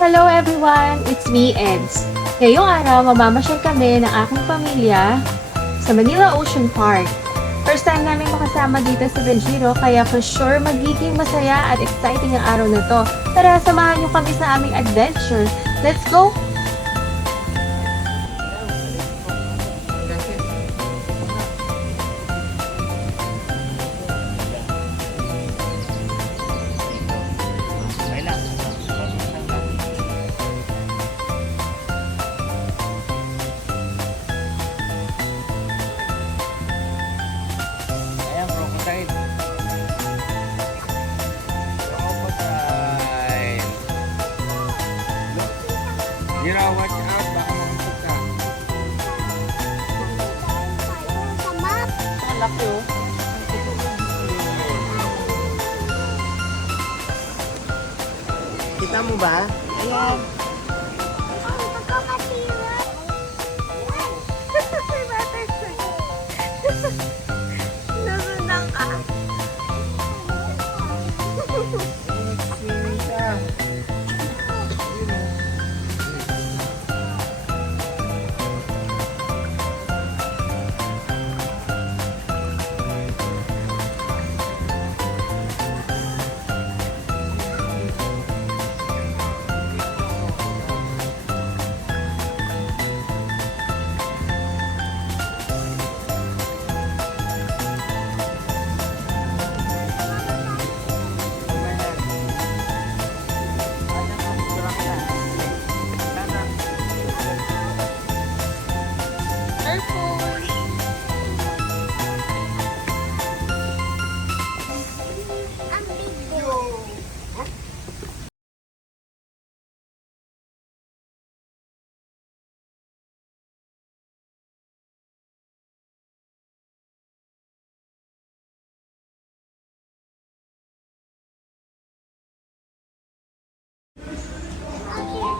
Hello everyone! It's me, Eds. Ngayong araw, mamamasyal kami ng aking pamilya sa Manila Ocean Park. First time namin makasama dito sa Benjiro, kaya for sure magiging masaya at exciting ang araw na to. Tara, samahan niyo kami sa aming adventure. Let's go! Mira, watch out, baka mausok ka. Ang laki oh. Kita mo ba? Ayan. Nasundan ka. Swimming siya.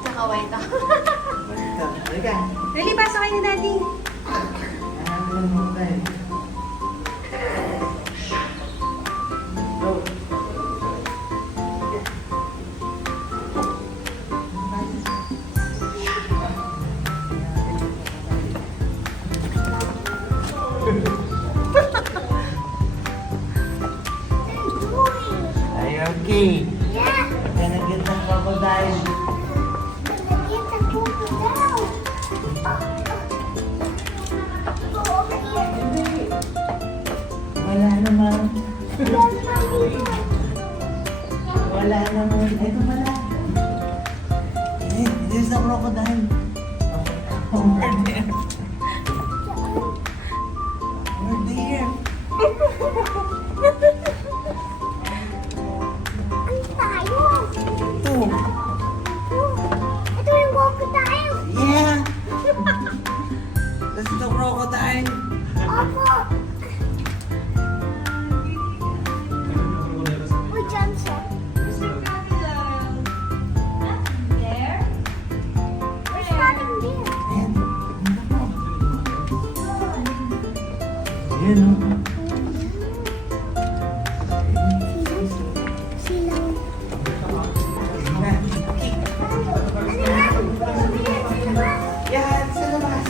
Nakaway ka. Halika. Dali, pasok kayo ni Daddy. Go. Ay, okay. Gonna get the crocodile. Wala naman. Wala naman. Ito pala. This is a crocodile. Over there. Over there. Ito. Ito yung crocodile. Yeah. That's the crocodile. Opo. Uy, Johnson. There? There's nothing there. Ayan. Ayan o. Silang. Yan, sa labas.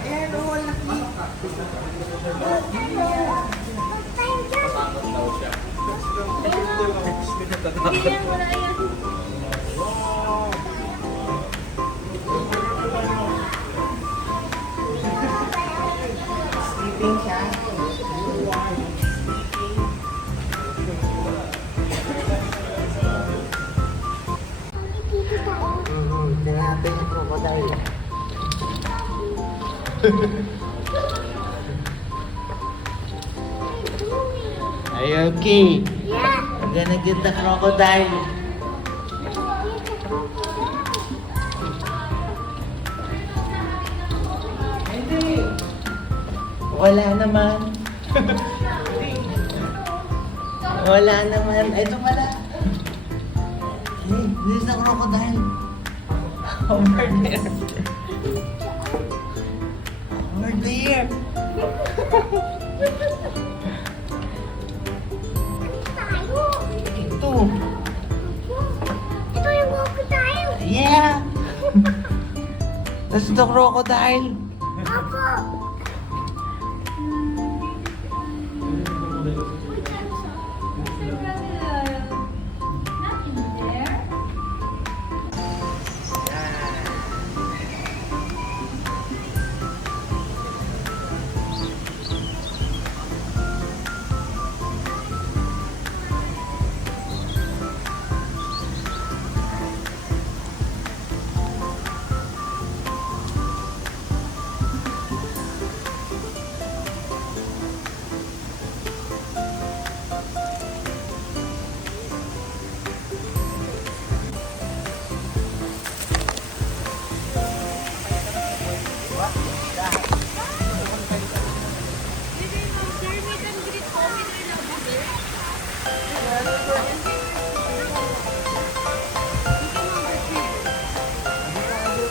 Ayan o, laki. Bigyan mo na yan. Sleeping siya. Dito tayo. Tingnan natin yung crocodile. Ay, okay. Yeah. I'm gonna get the crocodile. Hindi. Wala naman. Wala naman. Ay, ito pala. Hey, this is a crocodile. Over there. Over there. Tayo. That's the crocodile. Opo.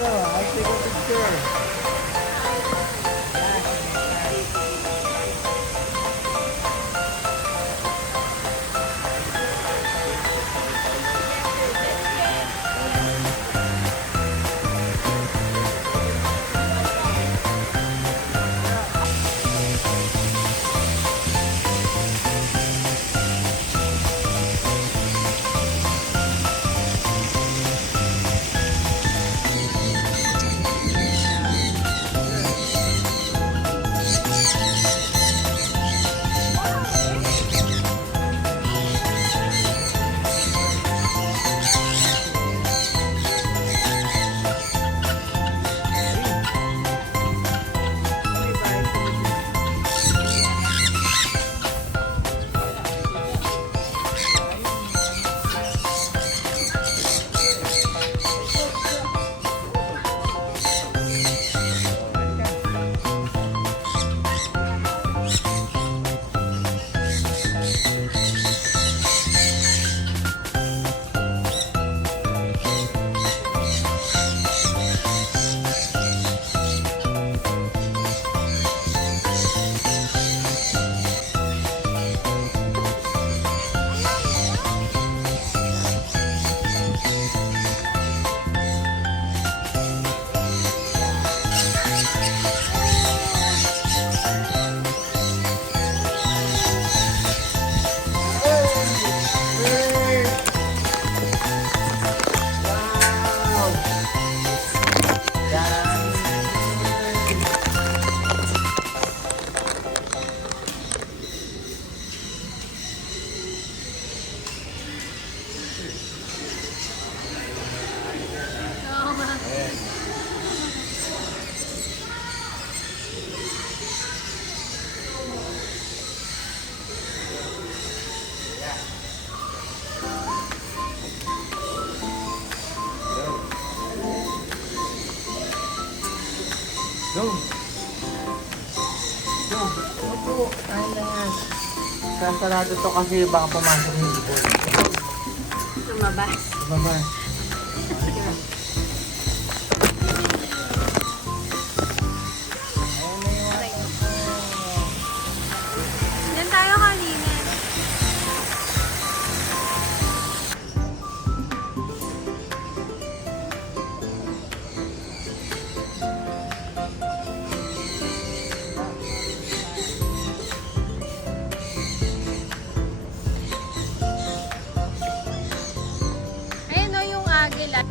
I'll take a picture. Go! Go! Opo, kain na yan. Sasarado to kasi baka pumasok yung ibon. Lumabas. Lumabas. Yan tayo kanina. Ayun o yung agila.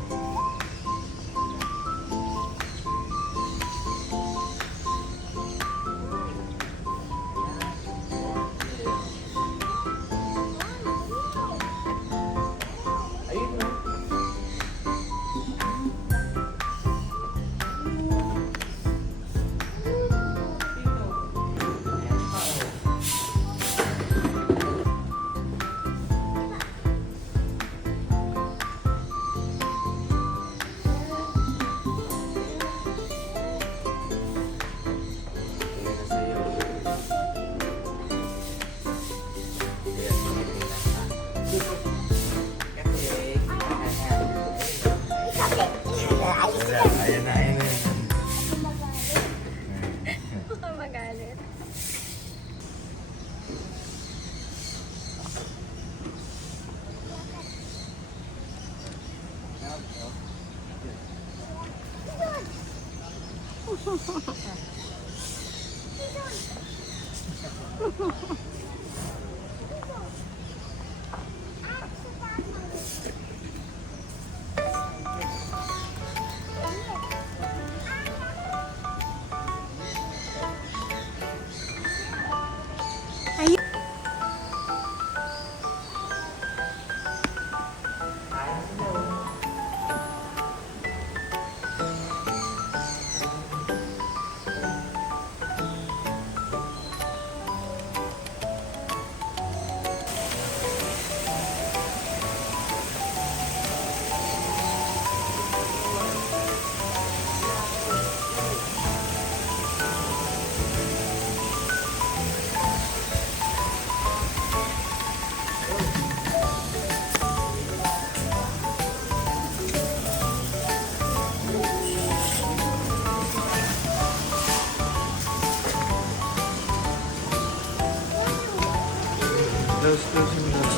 Close yung door.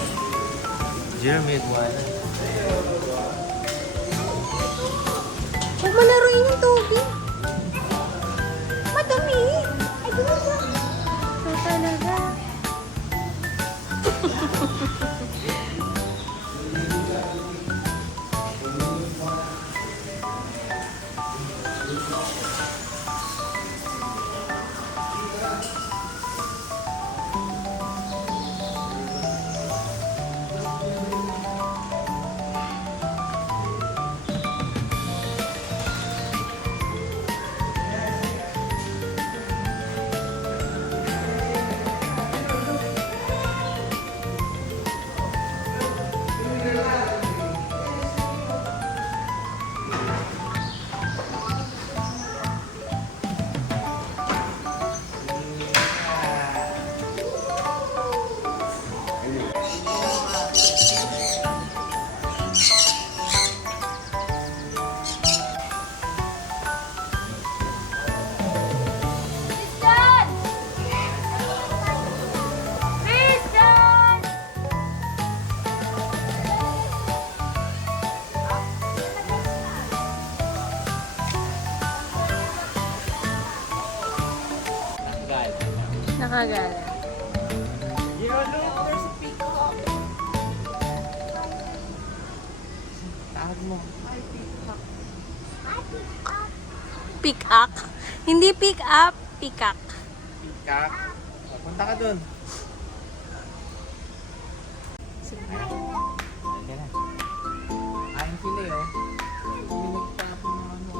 Jeremy, one. Huwag mo laruin yung tubig. Madami. Ay, di ba siya? So talaga. Nakagala. Tawag mo. Pick up. Hindi pick up, pikak. Kak. Punta ka dun. Halika na. Kain sila eh, oh. Hindi nagtapon ng ano.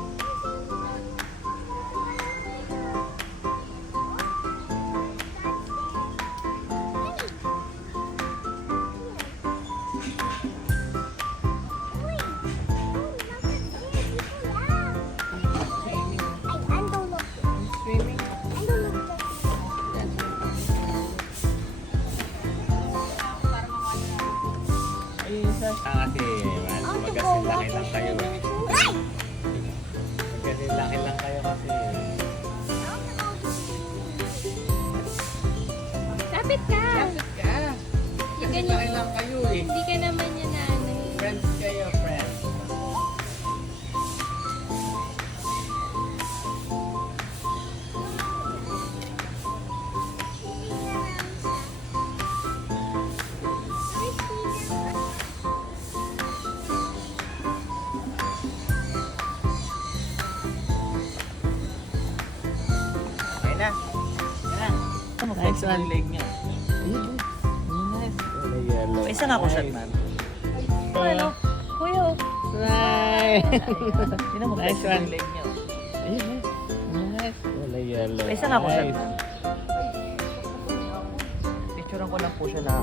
Kasi, magkasing laki lang kayo. Magkasing laki lang kayo kasi. Lapit ka. Magkasing laki lang kayo eh. Hindi ka naman yan nanay. Friends kayo, friends. Okay na. Nice one. Leg niya. Nice. Yellow. Isa nga ako shot, man. Ano? Kuya. Nice. Sino mo Nice one. leg niya? Nice. Wala yellow. Isa nga ako shot, Nice. man. Picturean ko lang po siya na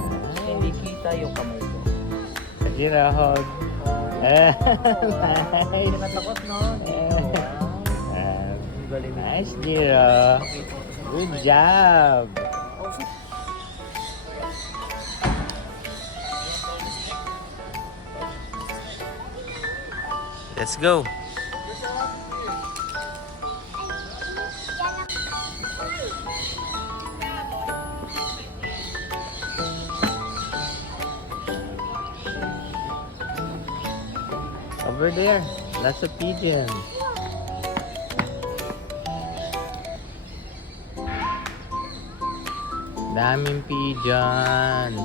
hindi kita yung kamay ko. Gira, hug. Hindi Nice. na takot, no? Galing na. Nice, Gira. Good job. Let's go. Over there, lots of pigeons. Daming pigeons.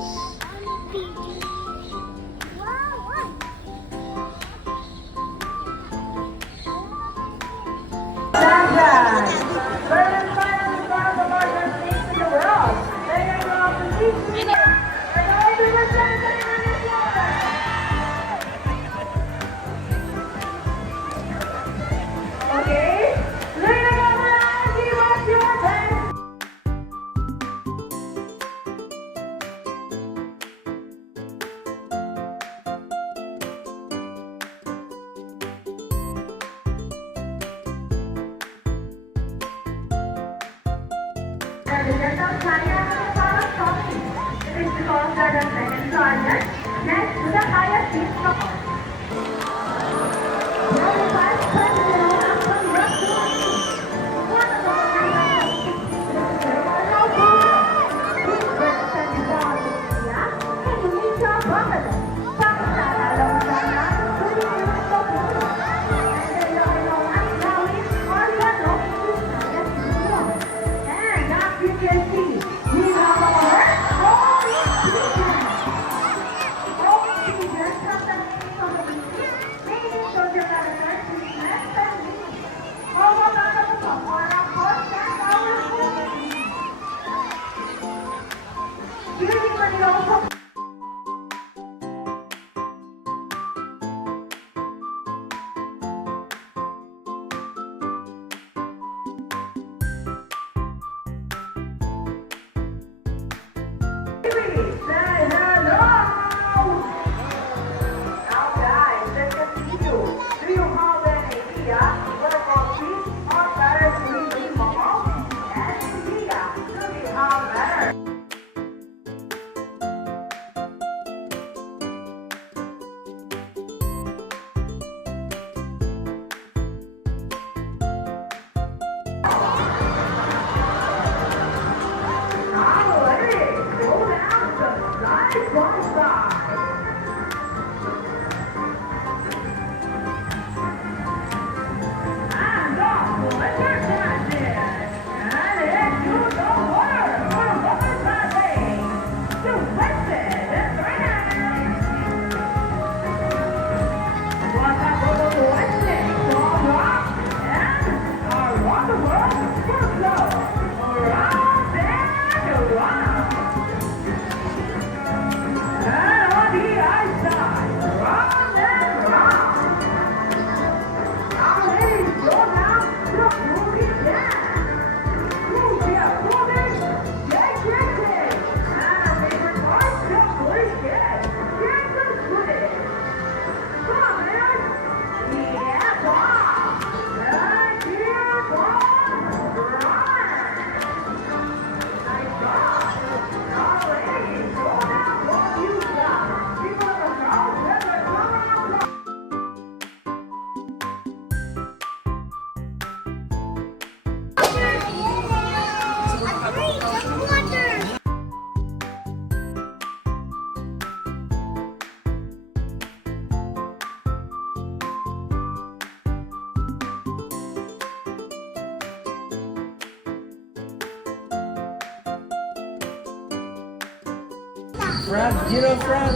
Frog, zero frog.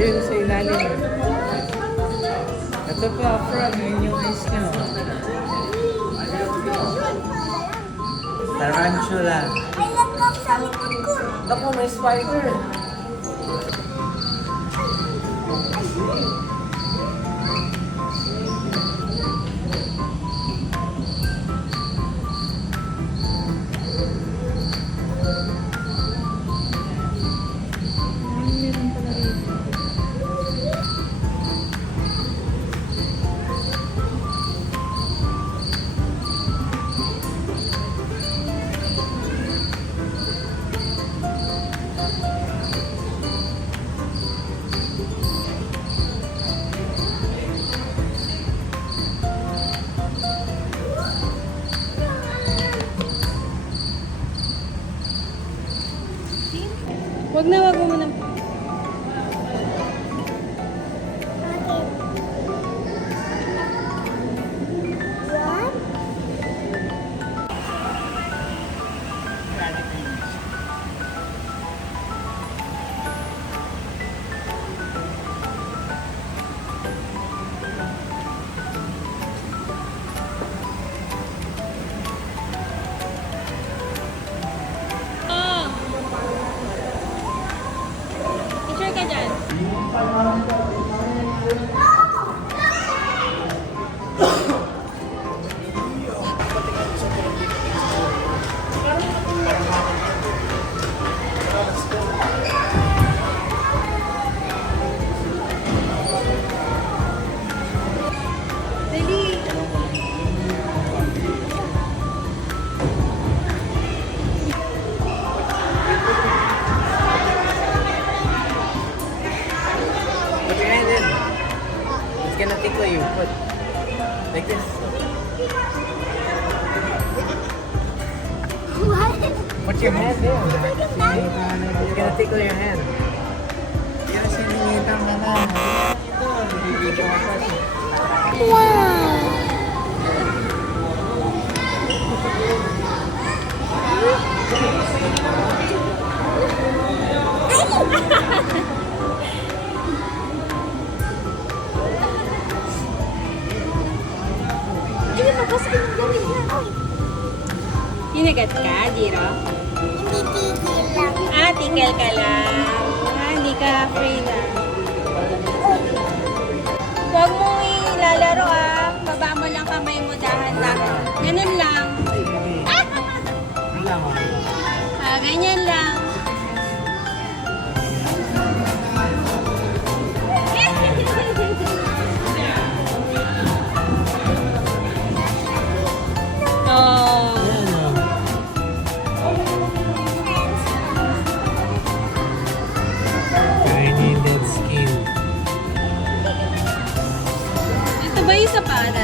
Yun sa ilalim. Ito pa, frog. Yun yung eyes nyo. Tarantula. Ay, lagkak sa likod ko. Ako, may spider. Wag na, wag mo muna. What? ka dyan. Put your hand in. It's gonna tickle you. Put like this. What? Put your hand in. It's gonna tickle your hand. Kaya sinilitan na na. Ito, bibigyan ko pa siya. Wow! Hindi pa kasi yung gawin niya. Hinagat ka, Jiro? Hindi tigil lang. Ah, tigil ka lang. Ah, hindi ka afraid ah. Huwag mong ilalaro ah. Baba mo lang kamay mo dahan-dahan. Ganun lang. Ah, ganyan lang. Oh. I need that skin. Ito ba yung sapatos?